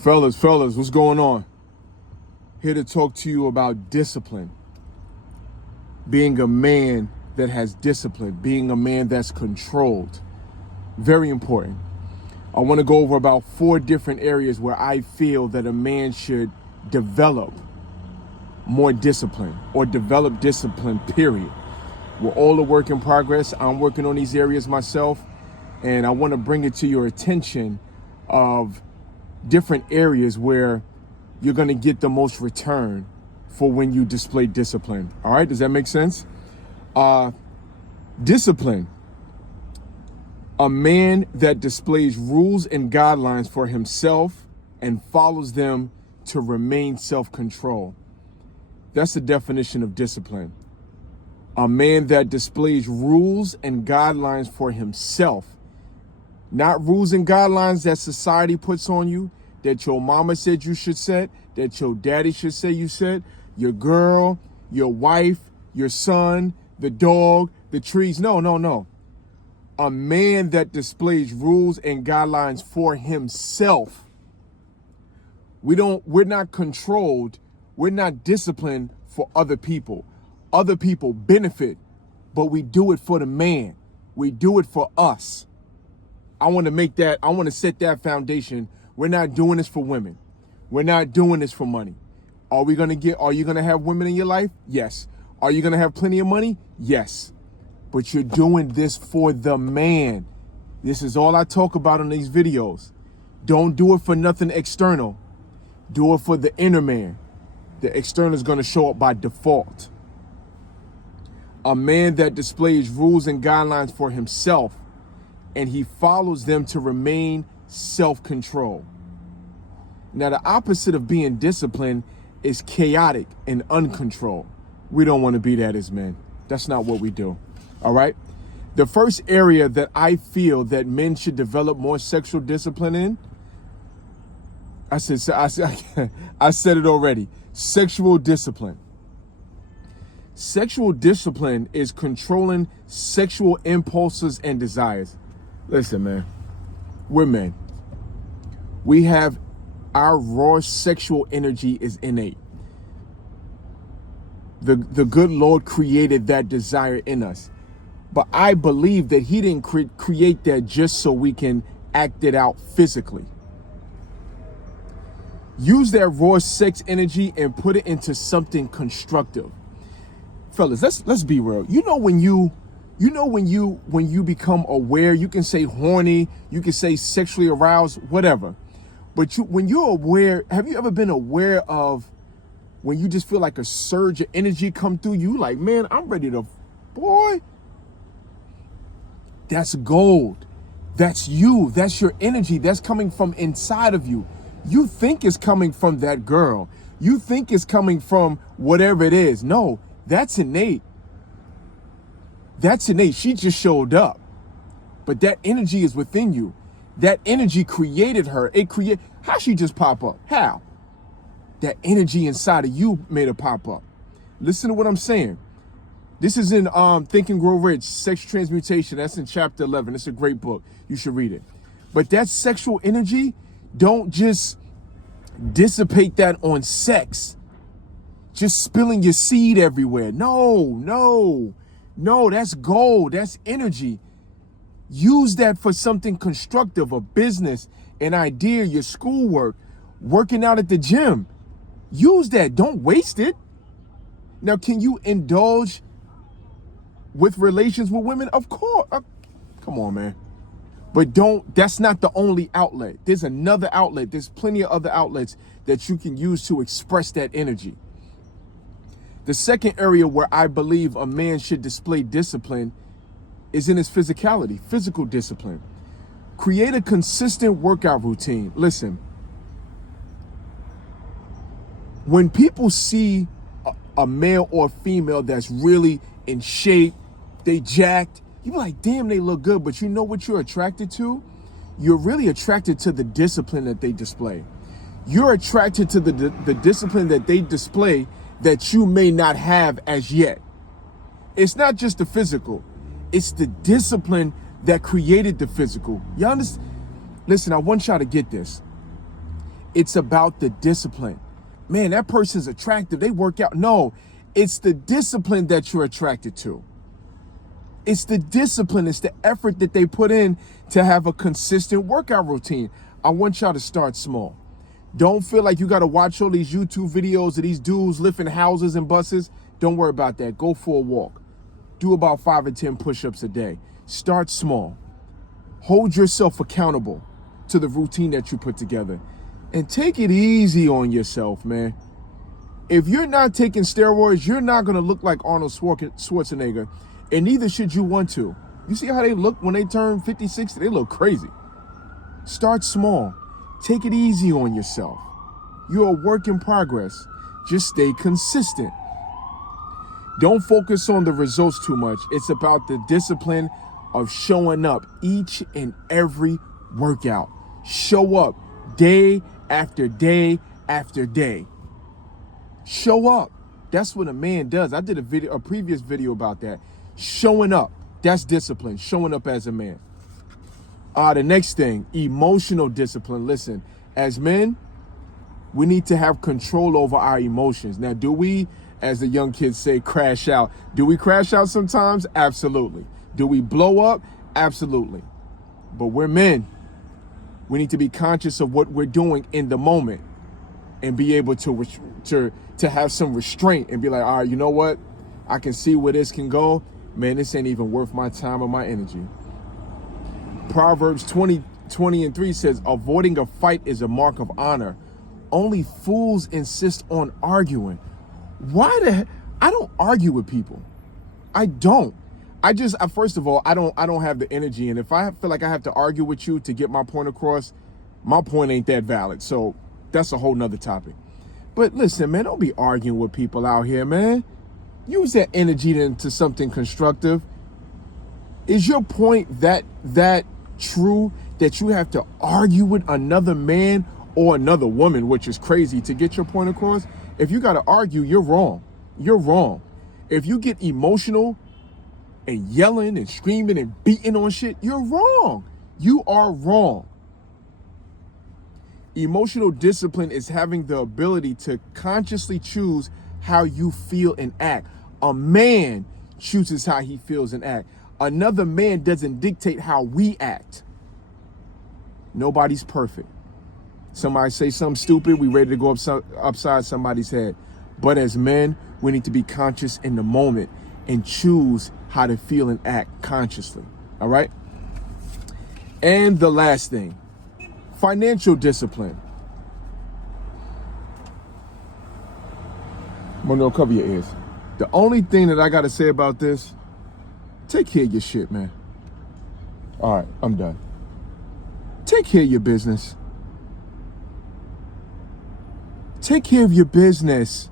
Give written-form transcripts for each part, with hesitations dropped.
Fellas, what's going on? Here to talk to you about discipline. Being a man that has discipline, being a man that's controlled. Very important. I want to go over about 4 different areas where I feel that a man should develop more discipline or develop discipline, period. We're all a work in progress. I'm working on these areas myself, and I want to bring it to your attention of different areas where you're going to get the most return for when you display discipline. All right, does that make sense? Discipline. A man that displays rules and guidelines for himself and follows them to remain self-control. That's the definition of discipline. A man that displays rules and guidelines for himself, not rules and guidelines that society puts on you, that your mama said you should set, that your daddy should say you set, your girl, your wife, your son, the dog, the trees. No. A man that displays rules and guidelines for himself. We're not controlled. We're not disciplined for other people. Other people benefit, but we do it for the man. We do it for us. I want to set that foundation. We're not doing this for women. We're not doing this for money. Are you going to have women in your life? Yes. Are you going to have plenty of money? Yes. But you're doing this for the man. This is all I talk about in these videos. Don't do it for nothing external. Do it for the inner man. The external is going to show up by default. A man that displays rules and guidelines for himself, and he follows them to remain self-control. Now, the opposite of being disciplined is chaotic and uncontrolled. We don't want to be that as men. That's not what we do. All right. The first area that I feel that men should develop more sexual discipline in, I said it already. Sexual discipline. Sexual discipline is controlling sexual impulses and desires. Listen, man, we're men. We have our raw sexual energy is innate. The good Lord created that desire in us. But I believe that he didn't create that just so we can act it out physically. Use that raw sex energy and put it into something constructive. Fellas, let's be real. When you become aware, you can say horny, you can say sexually aroused, whatever. But when you're aware, have you ever been aware of when you just feel like a surge of energy come through you? Like, man, I'm ready to, boy. That's gold. That's you. That's your energy. That's coming from inside of you. You think it's coming from that girl. You think it's coming from whatever it is. No, that's innate. That's innate. She just showed up. But that energy is within you. That energy created her. How she just pop up? How? That energy inside of you made her pop up. Listen to what I'm saying. This is in Think and Grow Rich, Sex Transmutation. That's in chapter 11. It's a great book. You should read it. But that sexual energy, don't just dissipate that on sex. Just spilling your seed everywhere. No, that's gold. That's energy. Use that for something constructive, a business, an idea, your schoolwork, working out at the gym. Use that. Don't waste it. Now, can you indulge with relations with women? Of course. Come on, man. But that's not the only outlet. There's another outlet. There's plenty of other outlets that you can use to express that energy. The second area where I believe a man should display discipline is in his physicality, physical discipline. Create a consistent workout routine. Listen, when people see a male or female that's really in shape, they jacked, you're like, damn, they look good. But you know what you're attracted to? You're really attracted to the discipline that they display. You're attracted to the discipline that they display that you may not have as yet. It's not just the physical. It's the discipline that created the physical. You understand? Listen, I want y'all to get this. It's about the discipline. Man, that person's attractive. They work out. No, it's the discipline that you're attracted to. It's the discipline. It's the effort that they put in to have a consistent workout routine. I want y'all to start small. Don't feel like you got to watch all these YouTube videos of these dudes lifting houses and buses. Don't worry about that. Go for a walk. Do about 5 or 10 push-ups a day. Start small. Hold yourself accountable to the routine that you put together. And take it easy on yourself, man. If you're not taking steroids, you're not going to look like Arnold Schwarzenegger, and neither should you want to. You see how they look when they turn 50, 60? They look crazy. Start small. Take it easy on yourself. You're a work in progress. Just stay consistent. Don't focus on the results too much. It's about the discipline of showing up each and every workout. Show up day after day after day. Show up. That's what a man does. I did a previous video about that. Showing up. That's discipline. Showing up as a man. The next thing, emotional discipline. Listen, as men, we need to have control over our emotions. Now, do we, as the young kids say, crash out? Do we crash out sometimes? Absolutely. Do we blow up? Absolutely. But we're men. We need to be conscious of what we're doing in the moment and be able to have some restraint and be like, all right, you know what? I can see where this can go. Man, this ain't even worth my time or my energy. Proverbs 20:3 says, avoiding a fight is a mark of honor. Only fools insist on arguing. I don't argue with people. I don't. First of all, I don't have the energy. And if I feel like I have to argue with you to get my point across, my point ain't that valid. So that's a whole nother topic. But listen, man, don't be arguing with people out here, man. Use that energy into something constructive. Is your point that true that you have to argue with another man or another woman, which is crazy, to get your point across? If you got to argue, you're wrong. You're wrong. If you get emotional and yelling and screaming and beating on shit, you're wrong. You are wrong. Emotional discipline is having the ability to consciously choose how you feel and act. A man chooses how he feels and act. Another man doesn't dictate how we act. Nobody's perfect. Somebody say something stupid, we ready to go upside somebody's head. But as men, we need to be conscious in the moment and choose how to feel and act consciously. All right? And the last thing, financial discipline. Mono, cover your ears. The only thing that I got to say about this, take care of your shit, man. All right, I'm done. Take care of your business. Take care of your business.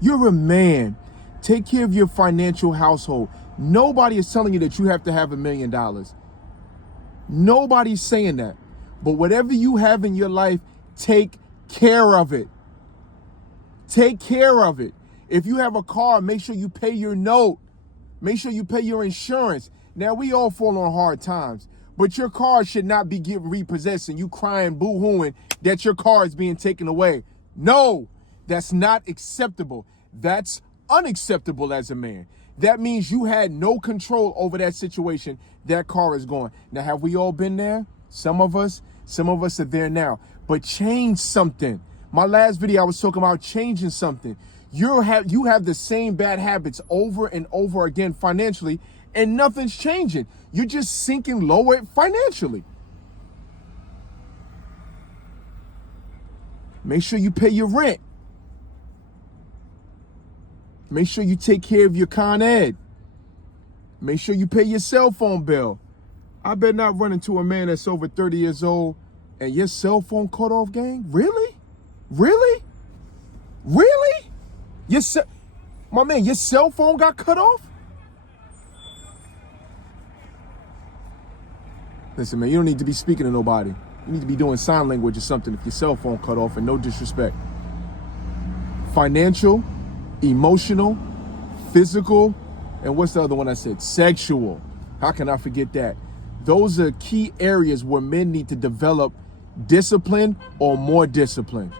You're a man. Take care of your financial household. Nobody is telling you that you have to have $1 million. Nobody's saying that. But whatever you have in your life, take care of it. Take care of it. If you have a car, make sure you pay your note. Make sure you pay your insurance. Now, we all fall on hard times, but your car should not be getting repossessed and you crying, boo-hooing that your car is being taken away. No, that's not acceptable. That's unacceptable as a man. That means you had no control over that situation. That car is gone. Now, have we all been there? Some of us are there now. But change something. My last video, I was talking about changing something. You have the same bad habits over and over again financially, and nothing's changing. You're just sinking lower financially. Make sure you pay your rent. Make sure you take care of your Con Ed. Make sure you pay your cell phone bill. I better not run into a man that's over 30 years old and your cell phone cut off, gang? Really? Really? Really? My man, your cell phone got cut off? Listen, man, you don't need to be speaking to nobody. You need to be doing sign language or something if your cell phone cut off, and no disrespect. Financial, emotional, physical, and what's the other one I said? Sexual. How can I forget that? Those are key areas where men need to develop Discipline or more discipline?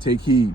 Take heed.